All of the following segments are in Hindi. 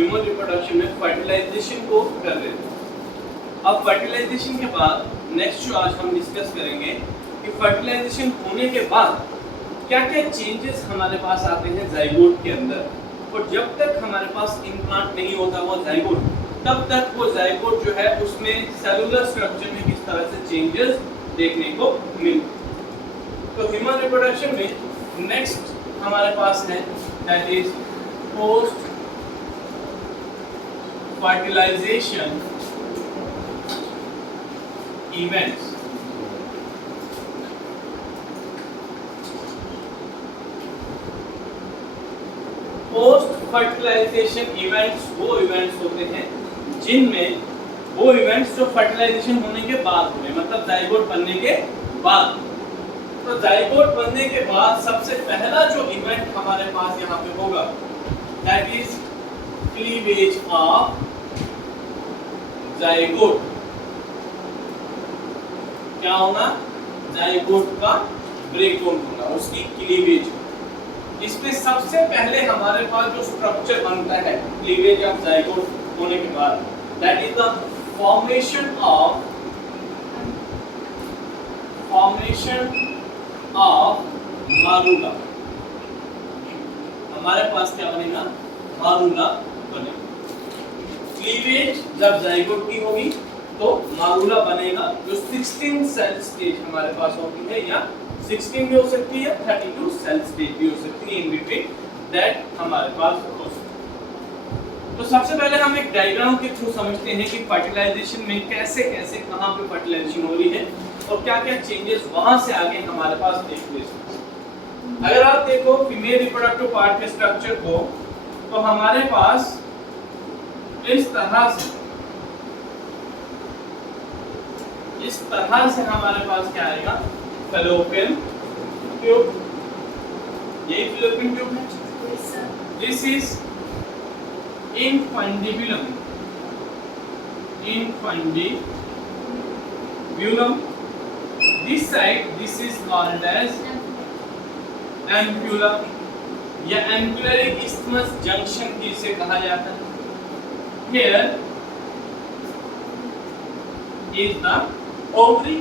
ह्यूमन रिप्रोडक्शन में फर्टिलाइजेशन को कर रहे थे। अब फर्टिलाइजेशन के बाद नेक्स्ट जो आज हम डिस्कस करेंगे कि फर्टिलाइजेशन होने के बाद क्या क्या चेंजेस हमारे पास आते हैं जाइगोट के अंदर, और जब तक हमारे पास इम्प्लांट नहीं होता वो जाइगोट, तब तक वो जाइगोट जो है उसमें सेलुलर स्ट्रक्चर में किस तरह से चेंजेस देखने को मिलते। तो ह्यूमन रिप्रोडक्शन में नेक्स्ट हमारे पास है that is post fertilisation events. Post fertilisation events वो इवेंट्स होते हैं जिनमें वो इवेंट्स जो फर्टिलाइजेशन होने के बाद हुए, मतलब जाइगोट बनने के बाद। तो जाइगोट बनने के बाद सबसे पहला जो इवेंट हमारे पास यहाँ पे होगा that is cleavage of zygote. क्या होगा? जाइगोट का ब्रेक डाउन होगा, उसकी क्लीवेज। इसमें सबसे पहले हमारे पास जो स्ट्रक्चर बनता है क्लीवेज ऑफ जाइगोट होने के बाद that is the formation of morula. हमारे पास क्या बनेगा? मारूला बनेगा। क्लीवेज जब जाइगोट की होगी तो मारूला बनेगा, जो 16 सेल स्टेज हमारे पास होती है, या 16 भी हो सकती है, 32 सेल स्टेज भी हो सकती है, इन बिटवीन दैट हमारे पास हो सकती है। तो सबसे पहले हम एक डायग्राम के थ्रू समझते हैं कि फर्टिलाइजेशन में कैसे कैसे कहां पे फर्टिलाइजेशन हो रही है और क्या क्या चेंजेस वहां से आगे हमारे पास टेक प्लेस। अगर आप देखो फीमेल रिप्रोडक्टिव पार्ट के स्ट्रक्चर को, तो हमारे पास इस तरह से हमारे पास क्या आएगा? Fallopian tube. यही फैलोपियन ट्यूब है। This is infundibulum। This side, this is called as ampulla या ampullary isthmus junction जिसे कहा जाता है। Here is the ovary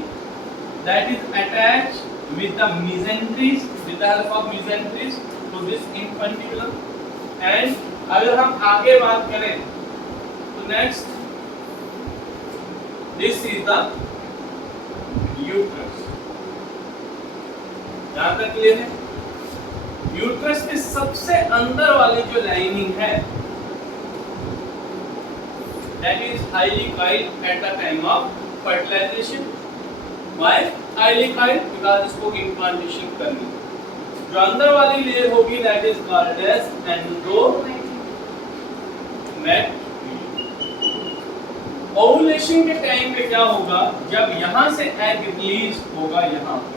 that is attached with the mesenteries, with the help of mesenteries to this infundibulum। and अगर हम आगे बात करें तो next this is the uterus. यहां तक क्लियर है? यूट्रस के सबसे अंदर वाली जो लाइनिंग है that is highly coiled at the time of fertilisation. Why highly coiled? Because इसको इम्प्लांटेशन करनी। जो अंदर वाली लेयर होगी that is called as endometrium. Ovulation के टाइम पे क्या होगा? जब यहां से एग रिलीज होगा, यहां पे,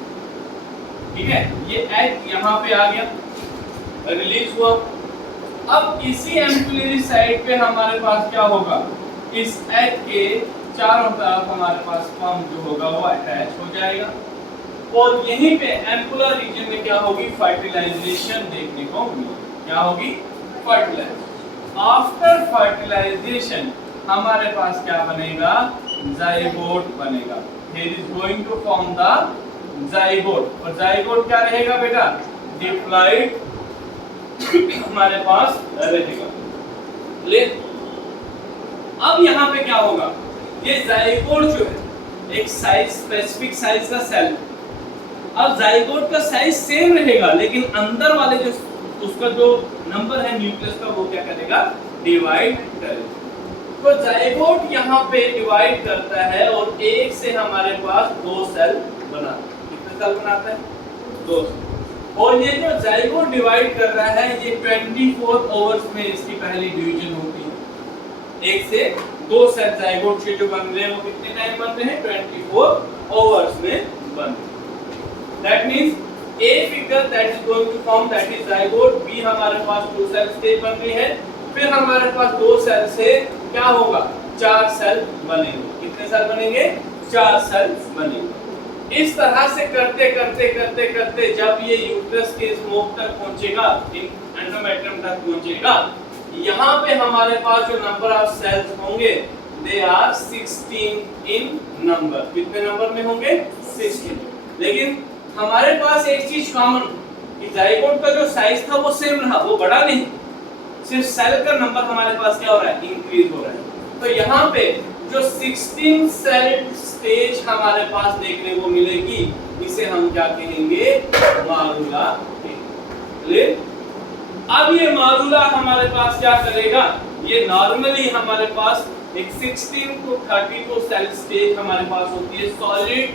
ठीक है, ये एग यहां पे आ गया, रिलीज हुआ। अब इसी एम्पुलरी साइड पे हमारे पास क्या होगा? इस एग के चारों तरफ हमारे पास स्पर्म जो होगा वो अटैच हो जाएगा, और यहीं पे एम्पुलर रीजन में क्या होगी? फर्टिलाइजेशन देखने को मिलेगी। क्या होगी? फर्टिलाइजेशन। आफ्टर फर्टिलाइजेशन हमारे पास क्या बनेगा? जाइगोट बनेगा। Here is going to form the zygote। और जाइगोट क्या रहेगा बेटा? डिप्लॉइड हमारे पास रहेगा। ले अब यहाँ पे क्या होगा? ये जाइगोट जो है एक साइज, स्पेसिफिक साइज का सेल। अब जाइगोट का साइज सेम रहेगा, लेकिन अंदर वाले जो उसका जो नंबर है न्यूक्लियस का वो क्या करेगा? डिवाइड करेगा। तो जाइगोट यहाँ पे डिवाइड करता है और एक से हमारे पास 2 सेल बनाता है। कितने सेल बनाता है? 2। और ये जो जाइगोट डिवाइड कर रहा है ये 24 आवर्स में इसकी पहली डिवीजन होती है। 1 से 2 सेल जाइगोट के जो बन रहे हैं वो कितने टाइम बन रहे हैं? 24 आवर्स में बन रहे हैं। That means A figure that is going to form that is zygote, B हमारे पास 2 सेल स्टेज बन रही है, फिर हमारे पास 2 सेल से क्या होगा? 4 सेल बनेंगे। कितने सेल बनेंगे? 4 सेल बनेंगे। इस तरह से करते करते करते करते जब ये यूट्रस के स्मोक तक पहुंचेगा, एंडोमेट्रियम तक पहुंचेगा, यहाँ पे हमारे पास जो नंबर ऑफ सेल्स होंगे दे आर 16 इन नंबर। कितने नंबर में होंगे? 16। लेकिन हमारे पास एक चीज कॉमन कि जाइगोट का जो साइज था वो सेम रहा, वो बड़ा नहीं, सिर्फ सेल का नंबर हमारे पास क्या हो रहा है? इंक्रीज हो रहा है। तो यहाँ पे जो 16 सेल स्टेज हमारे पास देखने को मिलेगी, इसे हम क्या कहेंगे? मारुला कहेंगे। अब ये मारुला हमारे पास क्या करेगा? ये नॉर्मली हमारे पास एक 16 to 32 सेल स्टेज हमारे पास होती है, सॉलिड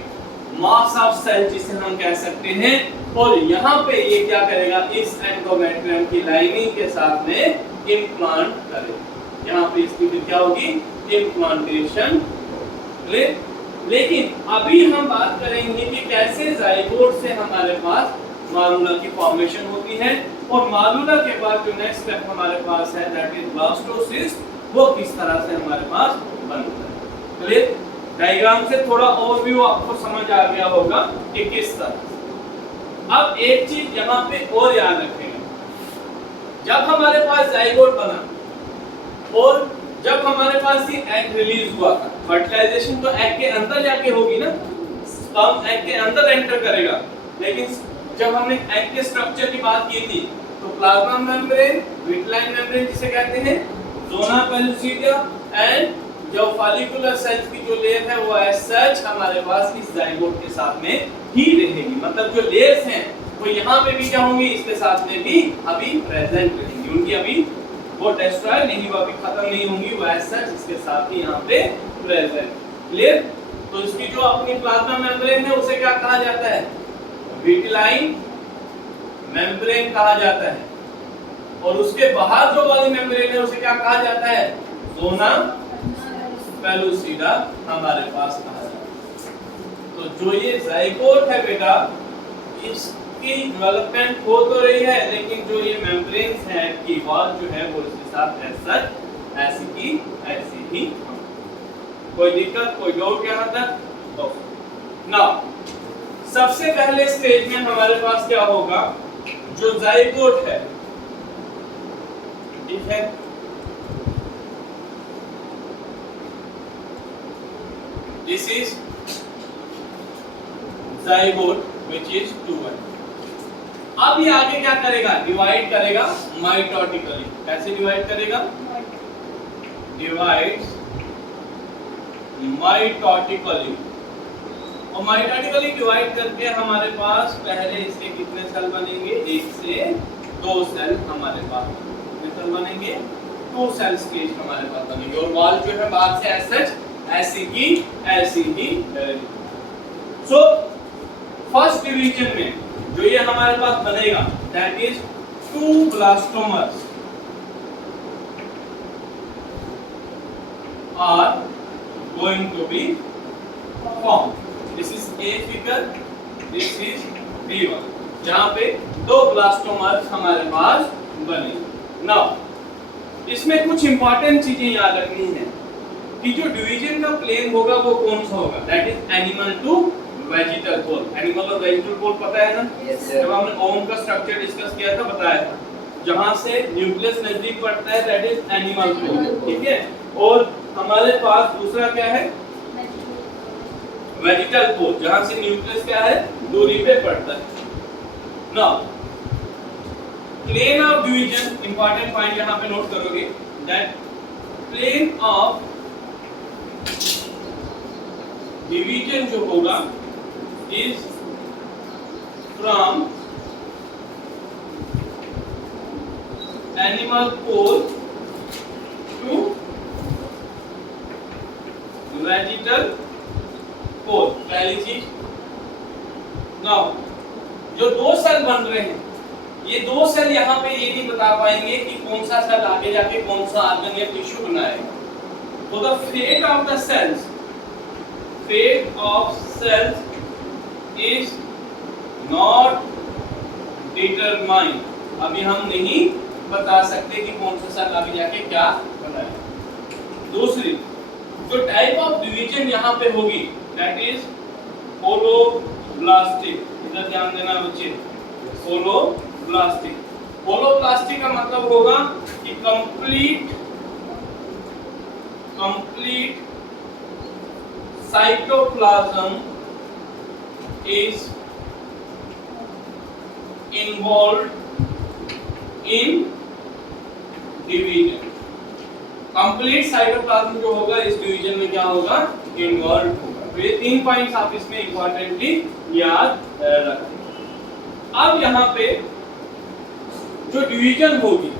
मास ऑफ सेल जिसे हम कह सकते हैं। और यहाँ पे ये क्या करेगा? इस एंडोमेट्रियम की लाइनिंग के साथ में इम्प्लांट करेगा। यहाँ पे इसकी फिर क्या होगी? इम्प्लांटेशन। लेकिन अभी हम बात करेंगे कि कैसे जाइगोट से हमारे पास मारुला की फॉर्मेशन होती है, और मारुला के बाद जो नेक्स्ट स्टेप हमारे पास है दैट इज ब्लास्टोसिस्ट, वो किस तरह से हमारे पास बनता है। क्लियर? डायग्राम से थोड़ा ओवरव्यू आपको समझ आ गया होगा कि किस तरह। अब एक चीज यहाँ पे और याद रखेंगे, जब हमारे पास जाइगोट बना और जब हमारे पास ये एग रिलीज हुआ था, फर्टिलाइजेशन तो एग के अंदर जाके होगी ना, स्पर्म एग के अंदर एंटर करेगा। लेकिन जब हमने एग के स्ट्रक्चर की बात की थी तो प्लाज्मा मेम्ब्रेन, विट्लाइन मेम्ब्रेन जिसे कहते हैं, ज़ोना पेलुसिडा एंड जो फॉलिकुलर सेल्स की जो लेयर है वो एज सच हमारे पास इस जाइगोट के साथ में ही रहेगी। मतलब जो लेयर्स हैं वो यहाँ पे भी क्या होंगी? इसके साथ में भी अभी प्रेजेंट रहेंगी, उनकी अभी वो डिस्ट्रॉय नहीं, वो अभी खत्म नहीं होंगी, वो एज सच इसके साथ ही यहाँ पे प्रेजेंट। क्लियर? तो इसकी जो अपनी प्लाज्मा मेम्ब्रेन है उसे क्या कहा जाता है? विट्लाइन मेम्ब्रेन कहा जाता है। और उसके बाहर जो वाली मेम्ब्रेन है उसे क्या कहा जाता है? ज़ोना पेलुसिडा हमारे पास कहा जाता है। तो जो ये जाइगोट है बेटा, इसकी डेवलपमेंट हो तो रही है, लेकिन जो ये मेम्ब्रेन्स है की वॉल जो है वो इसके साथ ऐसी की ऐसी ही। कोई दिक्कत, कोई डाउट यहाँ तक? नाउ सबसे पहले स्टेज में हमारे पास क्या होगा? जो जाइगोट है, ठीक है, this is zygote which is 2-1। अब ये आगे क्या करेगा? डिवाइड करेगा माइटोटिकली। कैसे डिवाइड करेगा? Divides mitotically. और माइटोटिकली डिवाइड करके हमारे पास पहले इसके कितने सेल बनेंगे? 1 से 2 सेल हमारे पास। कितने सेल बनेंगे? 2 सेल स्टेज हमारे पास बनेंगे। और वॉल जो है बाहर से एज सच ऐसी की ऐसी ही रहेगी। सो फर्स्ट डिवीजन में जो ये हमारे पास बनेगा that is 2 blastomeres are going to be formed. This is A figure, this is B1, जहाँ पे 2 ब्लास्टोमर्स हमारे पास बने। Now, इसमें कुछ इंपॉर्टेंट चीजें याद रखनी है कि जो डिवीजन का प्लेन होगा वो कौन सा होगा? That is animal to vegetal pole. Animal और वेजिटल पोल पता है ना? yes, जब हमने ओम का स्ट्रक्चर डिस्कस किया था बताया था, जहाँ से न्यूक्लियस नजदीक पड़ता है दैट इज एनिमल पोल, ठीक है। और हमारे पास दूसरा क्या है? वेजिटल पोल, जहां से न्यूक्लियस क्या है? दूरी पे पड़ता है। Now plane of division, important point यहां पे नोट करोगे दैट प्लेन ऑफ डिवीजन जो होगा is from animal pole to vegetal pole. पहली चीज। नाउ जो 2 सेल बन रहे हैं, ये 2 सेल यहाँ पे ये नहीं बता पाएंगे कि कौन सा सेल आगे जाके कौन सा ऑर्गन या टिश्यू बनाएगा। तो the fate of the cells, fate of cells is not determined. अभी हम नहीं बता सकते कि कौन सा सेल आगे जाके क्या बनाएगा। दूसरी जो टाइप ऑफ डिवीजन यहाँ पे होगी दैट इज होलोब्लास्टिक। इधर ध्यान देना बच्चे, होलोब्लास्टिक। होलोप्लास्टी का मतलब होगा कि complete cytoplasm is involved in division. Complete cytoplasm जो होगा इस डिवीजन में क्या होगा, इन्वॉल्व होगा। तो ये 3 पॉइंट्स आप इसमें इंपॉर्टेंटली याद रखें। अब यहाँ पे जो डिवीजन होगी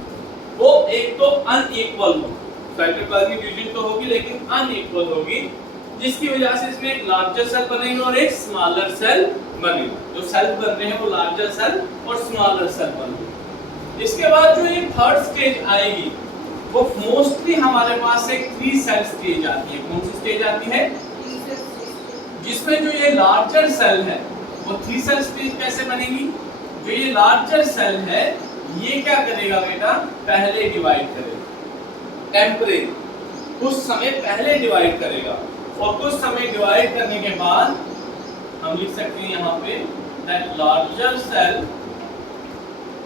वो एक तो अनइक्वल होगी, साइटोप्लाज्मिक डिवीजन तो होगी लेकिन अनइक्वल होगी, जिसकी वजह से इसमें एक लार्जर सेल बनेगा और एक स्मॉलर सेल बनेगा। जो सेल बन रहे हैं वो लार्जर सेल और स्मॉलर सेल बनेंगे। इसके बाद जो ये थर्ड स्टेज आएगी वो मोस्टली हमारे पास एक 3 सेल स्टेज आती है। कौन सी स्टेज आती है, जिसमें जो ये लार्जर सेल है वो 3 सेल स्टेज कैसे बनेगी। जो ये लार्जर सेल है ये क्या करेगा बेटा, पहले डिवाइड करेगा, टेम्परेरी कुछ समय पहले डिवाइड करेगा, और कुछ समय डिवाइड करने के बाद हम लिख सकते हैं यहाँ पे that larger cell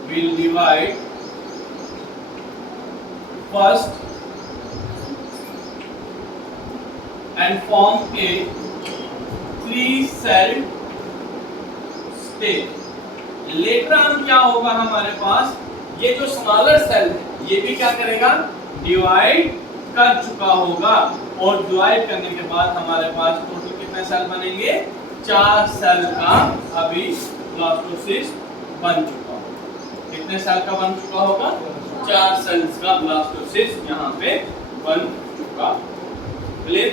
will divide first and form a 3 cell stage. Later on क्या होगा हमारे पास, ये जो स्मॉलर सेल है ये भी क्या करेगा, डिवाइड कर चुका होगा, और डिवाइड करने के बाद हमारे पास टोटल कितने सेल बनेंगे, 4 सेल का अभी ब्लास्टोसिस्ट बन चुका होगा। कितने सेल का बन चुका होगा, 4 सेल्स का ब्लास्टोसिस्ट यहाँ पे बन चुका। क्लियर।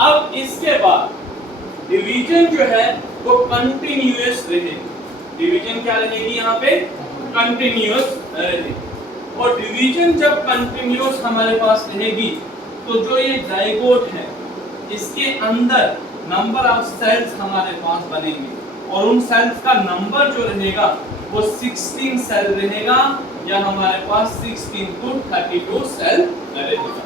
अब इसके बाद डिवीजन जो है वो कंटिन्यूअस रहेगी। डिवीजन क्या रहेगी यहाँ पे, कंटिन्यूअस रहेगी। और डिवीजन जब कंटिन्यूअस हमारे पास रहेगी तो जो ये जाइगोट है इसके अंदर नंबर ऑफ सेल्स हमारे पास बनेंगे, और उन सेल्स का नंबर जो रहेगा वो 16 सेल रहेगा, या हमारे पास 16 to 32 सेल रहेगा।